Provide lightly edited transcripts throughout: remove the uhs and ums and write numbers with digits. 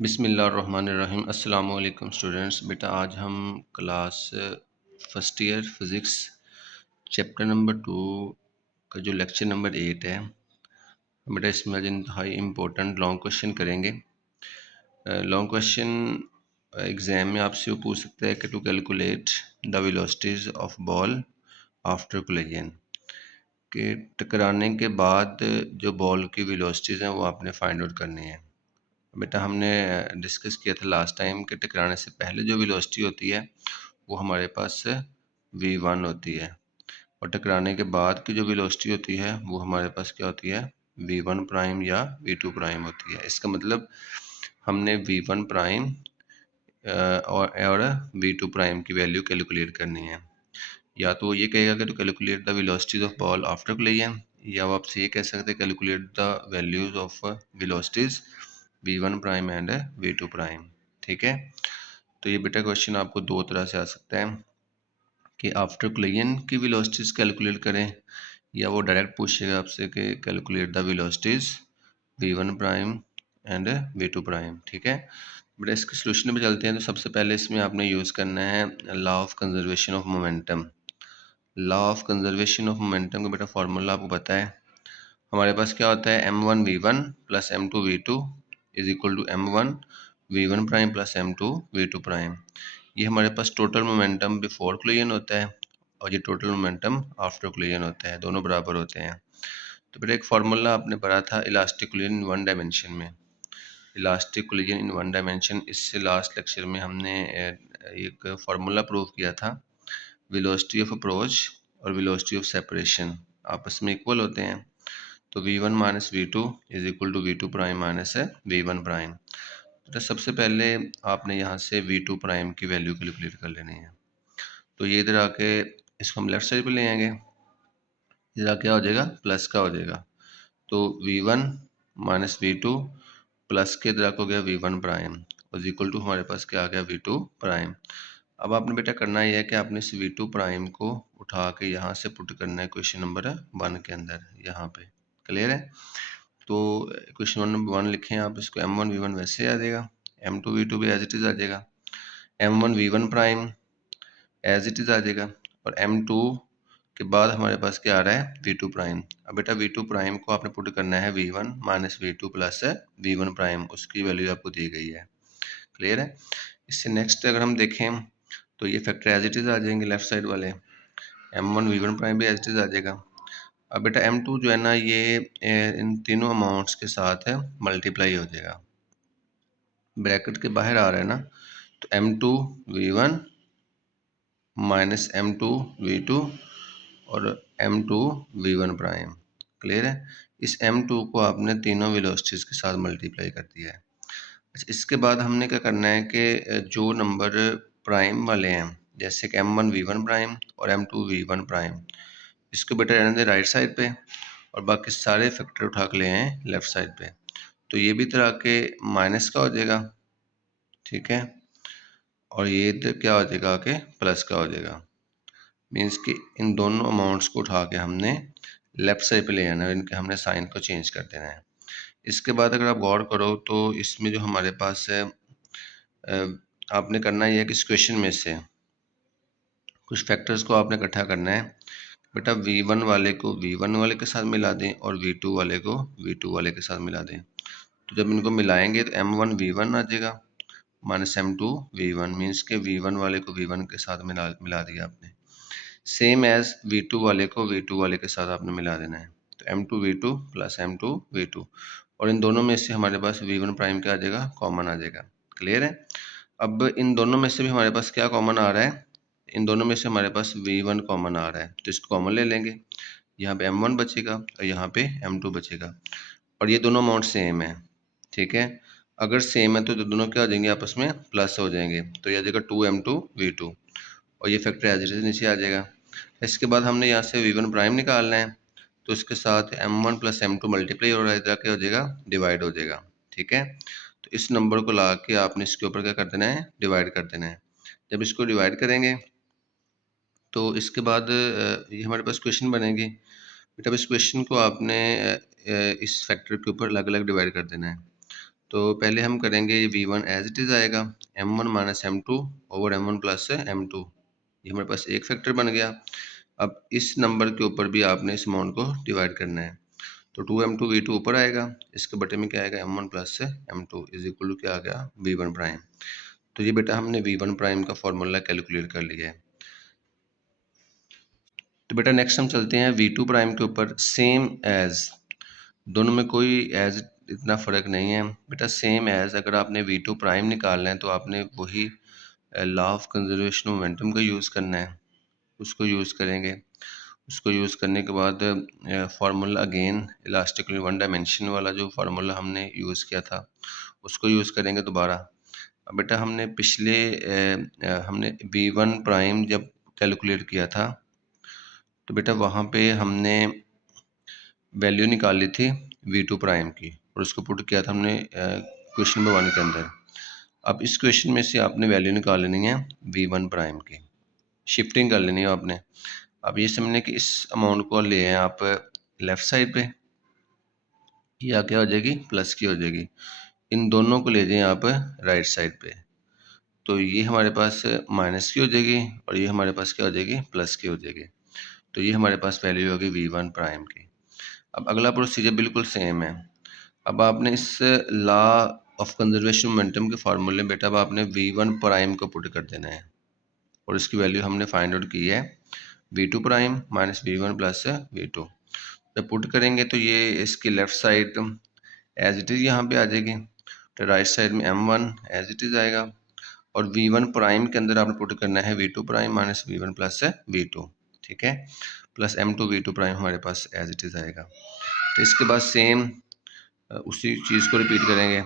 बिस्मिल्लाहिर्रहमानिर्रहीम। अस्सलामु अलैकुम स्टूडेंट्स। बेटा आज हम class first year physics chapter number 2 का जो लेक्चर नंबर 8 है बेटा, इसमें आज इंतहाई इम्पोर्टेंट लॉन्ग क्वेश्चन करेंगे। लॉन्ग क्वेश्चन एग्ज़ाम में आपसे वो पूछ सकता है कि to calculate the velocities of ball after collision, कि टकराने के बाद जो बॉल की वेलोसिटीज़ हैं वो आपने फाइंड आउट करनी है। बेटा हमने डिस्कस किया था लास्ट टाइम कि टकराने से पहले जो वेलोसिटी होती है वो हमारे पास v1 होती है, और टकराने के बाद की जो वेलोसिटी होती है वो हमारे पास क्या होती है, v1 प्राइम या v2 प्राइम होती है। इसका मतलब हमने v1 प्राइम और v2 प्राइम की वैल्यू कैलकुलेट करनी है। या तो ये कहेगा कि to calculate the velocities of ball after collision, या वो आपसे ये कह सकते हैं calculate the values of velocities v1 prime and v2 prime. ठीक है, तो ये बेटा क्वेश्चन आपको दो तरह से आ सकता है कि आफ्टर कोलिजन की वेलोसिटीज कैलकुलेट करें, या वो डायरेक्ट पूछेगा आपसे कि calculate the velocities v1 prime and v2 prime. ठीक है बेटा, इसके सोल्यूशन पे चलते हैं। तो सबसे पहले इसमें आपने यूज़ करना है law of conservation of momentum. Law of conservation of momentum का बेटा फार्मूला आपको पता है। हमारे पास क्या होता है, m1 v1 plus m2 v2 is equal to m1 v1 prime plus m2 v2 prime. ये हमारे पास टोटल मोमेंटम बिफोर कोलिजन होता है, और ये टोटल मोमेंटम आफ्टर कोलिजन होता है, दोनों बराबर होते हैं। तो बेटा एक फार्मूला आपने पढ़ा था elastic collision in one dimension में। Elastic collision in one dimension, इससे लास्ट लेक्चर में हमने एक फार्मूला प्रूव किया था। वेलोसिटी ऑफ अप्रोच और वेलोसिटी ऑफ सेपरेशन आपस में इक्वल होते हैं, तो v1 minus v two is equal to v2 prime minus v1 prime. तो सबसे पहले आपने यहाँ से v2 प्राइम की वैल्यू कैलकुलेट कर लेनी है। तो ये इधर आके इसको हम लेफ्ट साइड पे ले आएंगे, इधर क्या हो जाएगा, प्लस का हो जाएगा। तो v1 माइनस v2 प्लस के इधर हो गया v1 प्राइम और इक्वल टू हमारे पास क्या आ गया, v2 प्राइम। अब आपने बेटा करना ये है कि आपने इस v2 प्राइम को उठा के यहाँ से पुट करना है क्वेश्चन नंबर 1 के अंदर, यहाँ पे। क्लियर है? तो क्वेश्चन नंबर 1 लिखें आप, इसको m1 v1 वैसे आ जाएगा, m2 v2 भी एज इट इज़ आ जाएगा, m1 v1 prime as it is आ जाएगा, और m2 के बाद हमारे पास क्या आ रहा है, v2 प्राइम। अब बेटा v2 प्राइम को आपने पुट करना है v1 minus v2 plus v1 prime, उसकी वैल्यू आपको दी गई है। क्लियर है? इससे नेक्स्ट अगर हम देखें तो ये फैक्टर एज इट इज़ आ जाएंगे लेफ्ट साइड वाले, m1 v1 प्राइम भी एज इट इज़ आ जाएगा। अब बेटा m2 जो है ना, ये इन तीनों अमाउंट्स के साथ मल्टीप्लाई हो जाएगा, ब्रैकेट के बाहर आ रहा है ना, तो m2 v1 minus m2 v2 और m2 v1 प्राइम। क्लियर है? इस m2 को आपने तीनों वेलोसिटीज़ के साथ मल्टीप्लाई कर दिया है। अच्छा, इसके बाद हमने क्या करना है कि जो नंबर प्राइम वाले हैं, जैसे कि m1 v1 प्राइम और m2 v1 प्राइम, इसको बेटा रहने दें राइट साइड पे, और बाकी सारे फैक्टर उठा के ले आए लेफ्ट साइड पे। तो ये भी तरह के माइनस का हो जाएगा, ठीक है, और ये इधर क्या हो जाएगा कि प्लस का हो जाएगा। मीन्स कि इन दोनों अमाउंट्स को उठा के हमने लेफ्ट साइड पे ले आना है, इनके हमने साइन को चेंज कर देना है। इसके बाद अगर आप गौर करो तो इसमें जो हमारे पास है, आपने करना ये है कि इस क्वेश्चन में से कुछ फैक्टर्स को आपने इकट्ठा करना है। बेटा v1 वाले को v1 वाले के साथ मिला दें और v2 वाले को v2 वाले के साथ मिला दें। तो जब इनको मिलाएंगे तो m1 v1 आ जाएगा माइनस m2 v1, मीन्स के v1 वाले को v1 के साथ मिला दिया आपने। सेम एज v2 वाले को v2 वाले के साथ आपने मिला देना है, तो m2 v2 plus m2 v2, और इन दोनों में से हमारे पास v1 प्राइम क्या आ जाएगा, कॉमन आ जाएगा। क्लियर है? अब इन दोनों में से भी हमारे पास क्या कॉमन आ रहा है, इन दोनों में से हमारे पास v1 कॉमन आ रहा है, तो इसको कॉमन ले लेंगे। यहाँ पे m1 बचेगा और यहाँ पे m2 बचेगा, और ये दोनों अमाउंट सेम है। ठीक है, अगर सेम है तो दोनों क्या हो जाएंगे, आपस में प्लस हो जाएंगे, तो ये आ जाएगा 2m2 v2, और ये फैक्टर एज इट इज नीचे आ जाएगा। इसके बाद हमने यहाँ से v1 प्राइम निकालना है, तो इसके साथ m1 प्लस m2 मल्टीप्लाई हो रहा है, इधर क्या हो जाएगा, डिवाइड हो जाएगा। ठीक है, तो इस नंबर को ला के आपने इसके ऊपर क्या कर देना है, डिवाइड कर देना है। जब इसको डिवाइड करेंगे तो इसके बाद ये हमारे पास क्वेश्चन बनेगी। बेटा इस क्वेश्चन को आपने इस फैक्टर के ऊपर अलग अलग डिवाइड कर देना है। तो पहले हम करेंगे ये V1 एज इट इज़ आएगा, M1 minus M2 over M1 plus M2, ये हमारे पास एक फैक्टर बन गया। अब इस नंबर के ऊपर भी आपने इस अमाउंट को डिवाइड करना है, तो 2M2 V2 ऊपर आएगा, इसके बटे में क्या आएगा M1 plus M2 is equal to क्या आ गया V1 प्राइम। तो ये बेटा हमने V1 प्राइम का फॉर्मूला कैलकुलेट कर लिया है। तो बेटा नेक्स्ट हम चलते हैं V2 प्राइम के ऊपर। सेम एज, दोनों में कोई एज इतना फ़र्क नहीं है बेटा। सेम एज अगर आपने V2 प्राइम निकालना है तो आपने वही लॉ ऑफ कंजर्वेशन मोमेंटम का यूज़ करना है, उसको यूज़ करेंगे। उसको यूज़ करने के बाद formula again elastically one dimension वाला जो फार्मूला हमने यूज़ किया था उसको यूज़ करेंगे दोबारा। अब बेटा हमने पिछले हमने V1 प्राइम जब कैलकुलेट किया था तो बेटा वहाँ पे हमने वैल्यू निकाली थी V2 प्राइम की और उसको पुट किया था हमने क्वेश्चन नंबर 1 के अंदर। अब इस क्वेश्चन में से आपने वैल्यू निकाल लेनी है V1 प्राइम की, शिफ्टिंग कर लेनी है आपने। अब ये समझने कि इस अमाउंट को ले आए आप लेफ़्ट साइड पे, या क्या हो जाएगी प्लस की हो जाएगी। इन दोनों को ले जाएं आप राइट साइड पे, तो ये हमारे पास माइनस की हो जाएगी और ये हमारे पास क्या हो जाएगी प्लस की हो जाएगी। तो ये हमारे पास वैल्यू होगी V1 प्राइम की। अब अगला प्रोसीजर बिल्कुल सेम है। अब आपने इस लॉ ऑफ कंजर्वेशन मोमेंटम के फार्मूले में बेटा अब आपने V1 प्राइम को पुट कर देना है और इसकी वैल्यू हमने फाइंड आउट की है V2 prime minus V1 plus V2। जब पुट करेंगे तो ये इसकी left side as it is यहाँ पे आ जाएगी, तो राइट साइड में M1 एज इट इज़ आएगा और V1 प्राइम के अंदर आपने पुट करना है V2 prime minus V1 plus V2, ठीक है, प्लस M2 V2 प्राइम हमारे पास एज इट इज़ आएगा। तो इसके बाद सेम उसी चीज़ को रिपीट करेंगे।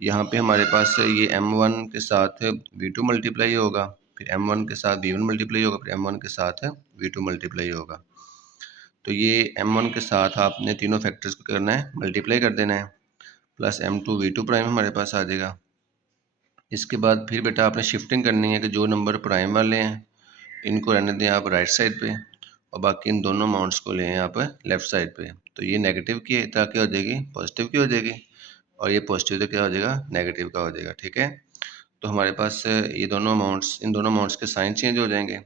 यहाँ पे हमारे पास ये M1 के साथ V2 मल्टीप्लाई होगा, फिर M1 के साथ V1 मल्टीप्लाई होगा, फिर M1 के साथ V2 मल्टीप्लाई होगा। तो ये M1 के साथ आपने तीनों फैक्टर्स को करना है मल्टीप्लाई कर देना है, प्लस M2 V2 प्राइम हमारे पास आ जाएगा। इसके बाद फिर बेटा आपने शिफ्टिंग करनी है कि जो नंबर प्राइम वाले हैं इनको रहने दें आप राइट साइड पे और बाकी इन दोनों अमाउंट्स को लें आप लेफ़्ट साइड पे। तो ये नेगेटिव की है तो क्या हो जाएगी पॉजिटिव की हो जाएगी और ये पॉजिटिव तो क्या हो जाएगा नेगेटिव का हो जाएगा, ठीक है। तो हमारे पास ये दोनों अमाउंट्स, इन दोनों अमाउंट्स के साइन चेंज हो जाएंगे।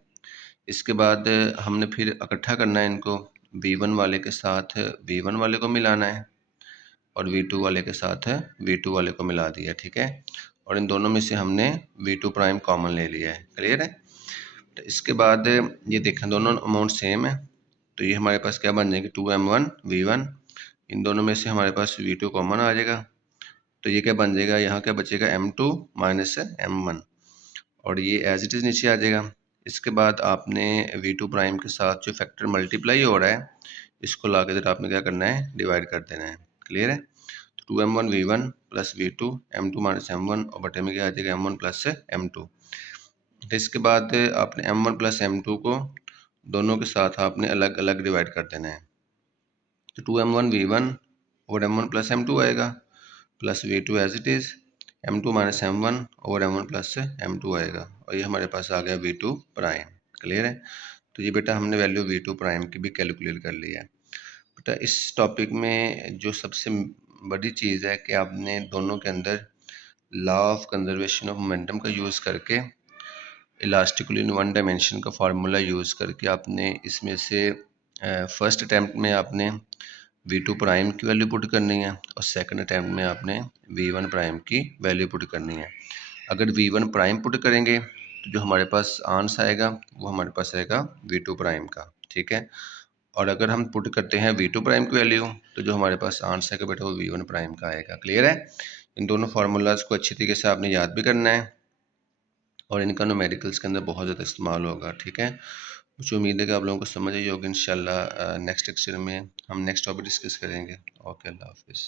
इसके बाद हमने फिर इकट्ठा करना है इनको, V1 वाले के साथ V1 वाले को मिलाना है और V2 वाले के साथ V2 वाले को मिला दिया, ठीक है। और इन दोनों में से हमने V2 प्राइम कॉमन ले लिया है, क्लियर है। तो इसके बाद ये देखें दोनों अमाउंट सेम है, तो ये हमारे पास क्या बन जाएंगे 2M1 V1, इन दोनों में से हमारे पास V2 कॉमन आ जाएगा, तो ये क्या बन जाएगा यहाँ क्या बचेगा M2 माइनस M1 और ये एज इट इज़ नीचे आ जाएगा। इसके बाद आपने V2 प्राइम के साथ जो फैक्टर मल्टीप्लाई हो रहा है इसको ला के आपने क्या करना है डिवाइड कर देना है, क्लियर है। तो 2M1 V1 plus V2 M2 minus M1 और बटे में क्या आ जाएगा M1 प्लस M2। तो इसके बाद आपने M1 प्लस M2 को दोनों के साथ आपने अलग अलग डिवाइड कर देना है, तो 2M1 V1 और M1 प्लस M2 आएगा plus V2 as it is M2 minus M1 और M1 प्लस M2 आएगा और ये हमारे पास आ गया V2 प्राइम, क्लियर है। तो ये बेटा हमने वैल्यू V2 प्राइम की भी कैलकुलेट कर ली है। बेटा इस टॉपिक में जो सबसे बड़ी चीज़ है कि आपने दोनों के अंदर law of conservation of momentum का यूज़ करके इलास्टिकली इन वन डायमेंशन का फार्मूला यूज़ करके आपने इसमें से फर्स्ट अटैम्प्ट में आपने V2 प्राइम की वैल्यू पुट करनी है और सेकंड अटैम्प्ट में आपने V1 प्राइम की वैल्यू पुट करनी है। अगर V1 प्राइम पुट करेंगे तो जो हमारे पास आंसर आएगा वो हमारे पास आएगा V2 प्राइम का, ठीक है। और अगर हम पुट करते हैं V2 प्राइम की वैल्यू तो जो हमारे पास आंसर आएगा बेटा वो V1 प्राइम का आएगा, क्लियर है। इन दोनों फार्मूलाज को अच्छी तरीके से आपने याद भी करना है और इनका न्यूमेरिकल्स के अंदर बहुत ज़्यादा इस्तेमाल होगा, ठीक है। मुझे उम्मीद है कि आप लोगों को समझ आई होगी। इंशाल्लाह नेक्स्ट लेक्चर में हम नेक्स्ट टॉपिक डिस्कस करेंगे। ओके, अल्लाह हाफिज़।